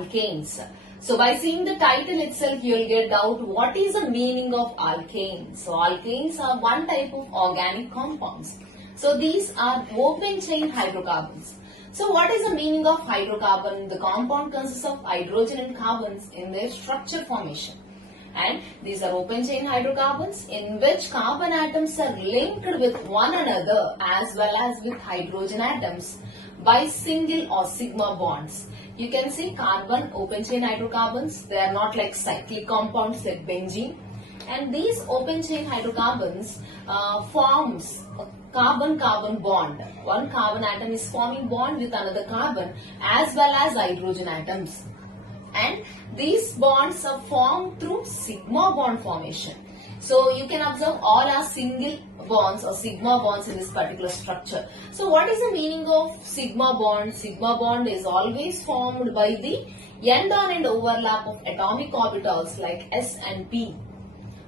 alkanes. So by seeing the title itself, you will get doubt what is the meaning of alkane. So alkanes are one type of organic compounds. So these are open chain hydrocarbons. So what is the meaning of hydrocarbon? The compound consists of hydrogen and carbons in their structure formation. And these are open chain hydrocarbons in which carbon atoms are linked with one another as well as with hydrogen atoms by single or sigma bonds. You can see carbon open chain hydrocarbons. They are not like cyclic compounds like benzene. And these open chain hydrocarbons forms a carbon-carbon bond. One carbon atom is forming bond with another carbon as well as hydrogen atoms. And these bonds are formed through sigma bond formation. So you can observe all are single bonds or sigma bonds in this particular structure. So what is the meaning of sigma bond? Sigma bond is always formed by the end-on-end overlap of atomic orbitals like S and P.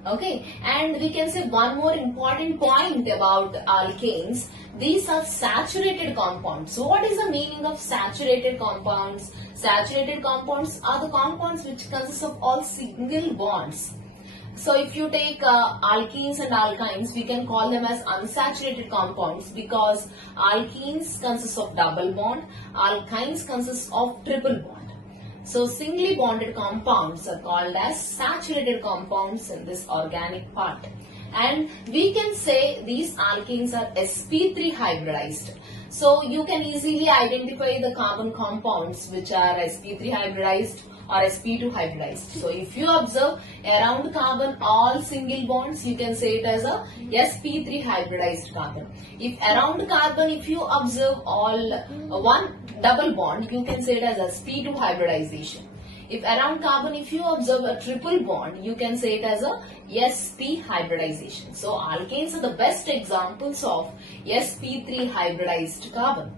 Okay, and we can say one more important point about alkanes. These are saturated compounds. So what is the meaning of saturated compounds? Saturated compounds are the compounds which consist of all single bonds. So if you take alkenes and alkynes, we can call them as unsaturated compounds because alkenes consist of double bond, alkynes consist of triple bond. So singly bonded compounds are called as saturated compounds in this organic part. And we can say these alkenes are sp3 hybridized. So you can easily identify the carbon compounds which are sp3 hybridized or sp2 hybridized. So if you observe around carbon all single bonds, you can say it as a sp3 hybridized carbon. If around carbon, if you observe all one double bond, you can say it as sp2 hybridization. If around carbon, if you observe a triple bond, you can say it as a sp hybridization. So alkanes are the best examples of sp3 hybridized carbon.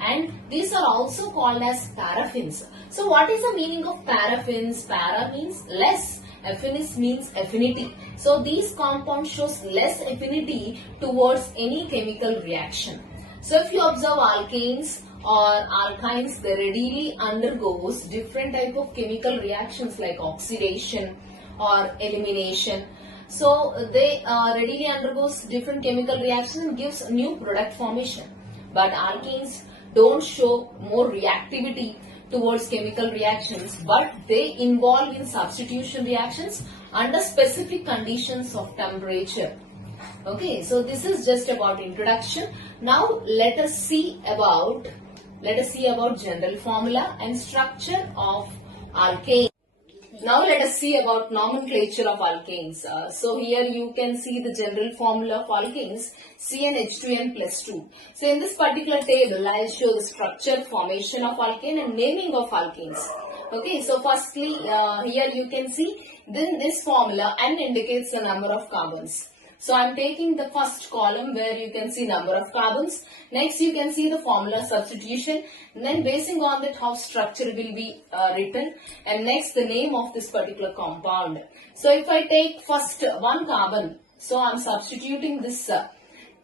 And these are also called as paraffins. So what is the meaning of paraffins? Para means less. Affinis means affinity. So these compounds shows less affinity towards any chemical reaction. So if you observe alkanes or alkynes, they readily undergoes different type of chemical reactions like oxidation or elimination. So they readily undergoes different chemical reactions and gives new product formation. But alkenes don't show more reactivity towards chemical reactions, but they involve in substitution reactions under specific conditions of temperature. Okay, so this is just about introduction. Now let us see about general formula and structure of alkane. Now let us see about nomenclature of alkanes. So here you can see the general formula of alkanes, CnH2n plus 2. So in this particular table, I will show the structure, formation of alkane and naming of alkanes. Okay, so firstly here you can see then this formula N indicates the number of carbons. So I am taking the first column where you can see number of carbons. Next you can see the formula substitution. And then basing on that how structure will be written. And next the name of this particular compound. So if I take first one carbon. So I am substituting this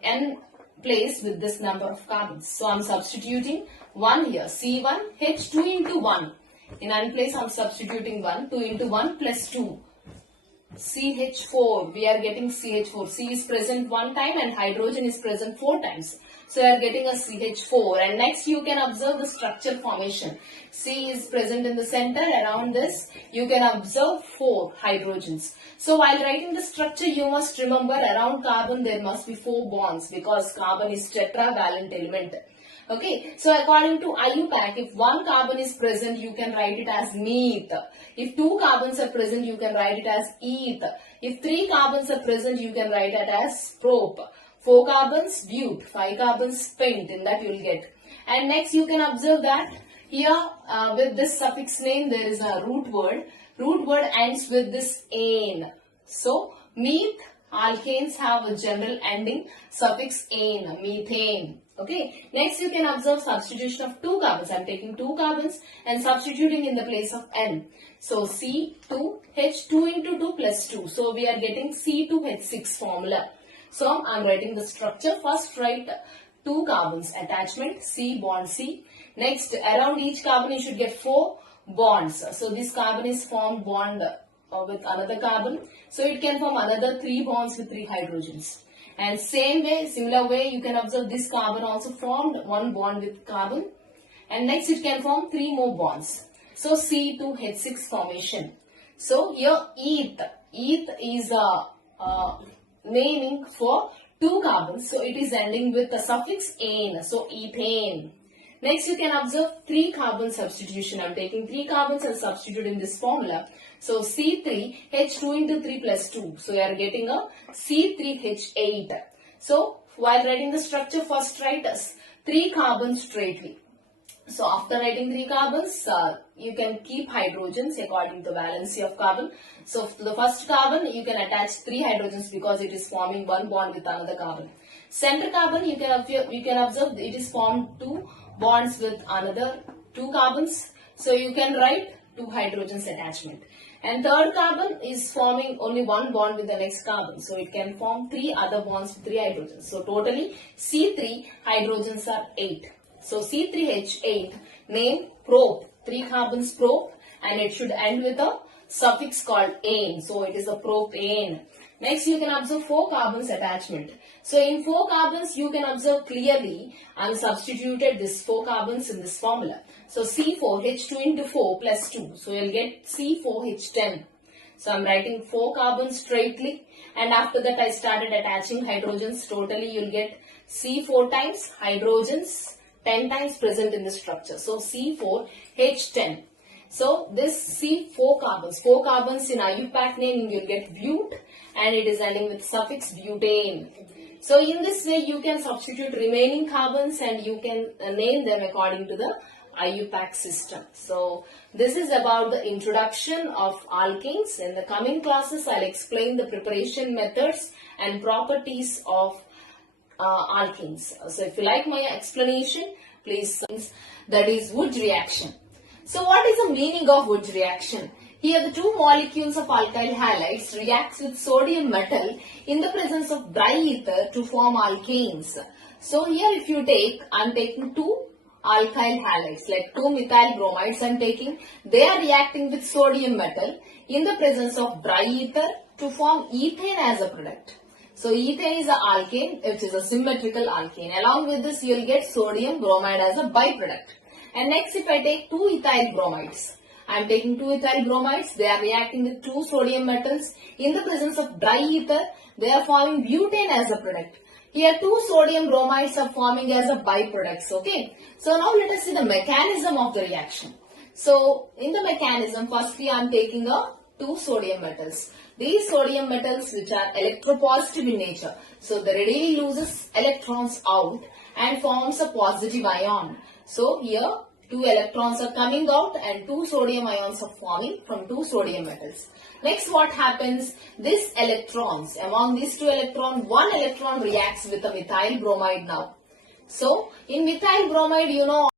N place with this number of carbons. So I am substituting 1 here. C1H2 into 1. In N place I am substituting 1. 2 into 1 plus 2. CH4, we are getting CH4. C is present one time and hydrogen is present 4 times. So we are getting a CH4. And next you can observe the structure formation. C is present in the center. Around this you can observe 4 hydrogens. So while writing the structure, you must remember around carbon there must be 4 bonds because carbon is tetravalent element. Okay, so according to IUPAC, if 1 carbon is present, you can write it as meth. If 2 carbons are present, you can write it as eth. If 3 carbons are present, you can write it as prop. 4 carbons, but. 5 carbons, pent. In that you will get. And next you can observe that here with this suffix name, there is a root word. Root word ends with this ane. So, meth, alkanes have a general ending suffix ane, methane. Okay. Next you can observe substitution of 2 carbons. I am taking 2 carbons and substituting in the place of N. So C2H2 into 2 plus 2. So we are getting C2H6 formula. So I am writing the structure. First write 2 carbons attachment C bond C. Next around each carbon you should get 4 bonds. So this carbon is formed bond with another carbon. So it can form another 3 bonds with 3 hydrogens. And similar way, you can observe this carbon also formed 1 bond with carbon. And next it can form 3 more bonds. So C2H6 formation. So here eth is a naming for 2 carbons. So it is ending with the suffix ane. So ethane. Next you can observe 3 carbon substitution. I am taking 3 carbons and substitute in this formula. So C3H2 into 3 plus 2. So you are getting a C3H8. So while writing the structure, first write 3 carbons straightly. So after writing 3 carbons, you can keep hydrogens according to the valency of carbon. So to the first carbon, you can attach 3 hydrogens because it is forming 1 bond with another carbon. Center carbon, you can observe it is formed 2 bonds with another 2 carbons. So you can write 2 hydrogens attachment. And third carbon is forming only 1 bond with the next carbon. So it can form 3 other bonds with 3 hydrogens. So totally C3 hydrogens are 8. So C3H8 name prop, 3 carbons prop, and it should end with a suffix called ane. So it is a propane. Next you can observe 4 carbons attachment. So in 4 carbons you can observe clearly I am substituted this 4 carbons in this formula. So C4H2 into 4 plus 2. So you will get C4H10. So I am writing 4 carbons straightly, and after that I started attaching hydrogens. Totally you will get C4 times hydrogens 10 times present in the structure. So C4H10. So this C4 carbons in IUPAC name you will get bute, and it is ending with suffix butane. So in this way you can substitute remaining carbons and you can name them according to the IUPAC system. So this is about the introduction of alkanes. In the coming classes I'll explain the preparation methods and properties of alkanes. So if you like my explanation, please, that is Wood reaction. So what is the meaning of Wood reaction? Here the 2 molecules of alkyl halides reacts with sodium metal in the presence of dry ether to form alkanes. So here if you take, I am taking 2 alkyl halides like 2 methyl bromides I am taking. They are reacting with sodium metal in the presence of dry ether to form ethane as a product. So ethane is an alkane, which is a symmetrical alkane. Along with this you will get sodium bromide as a byproduct. And next if I take 2 ethyl bromides, I am taking 2 ethyl bromides. They are reacting with 2 sodium metals in the presence of dry ether. They are forming butane as a product. Here 2 sodium bromides are forming as a byproducts. Okay. So now let us see the mechanism of the reaction. So in the mechanism, firstly I am taking 2 sodium metals. These sodium metals which are electropositive in nature, so they readily loses electrons out and forms a positive ion. So here 2 electrons are coming out and 2 sodium ions are forming from 2 sodium metals. Next what happens, these electrons, among these 2 electrons, 1 electron reacts with a methyl bromide now. So in methyl bromide, you know,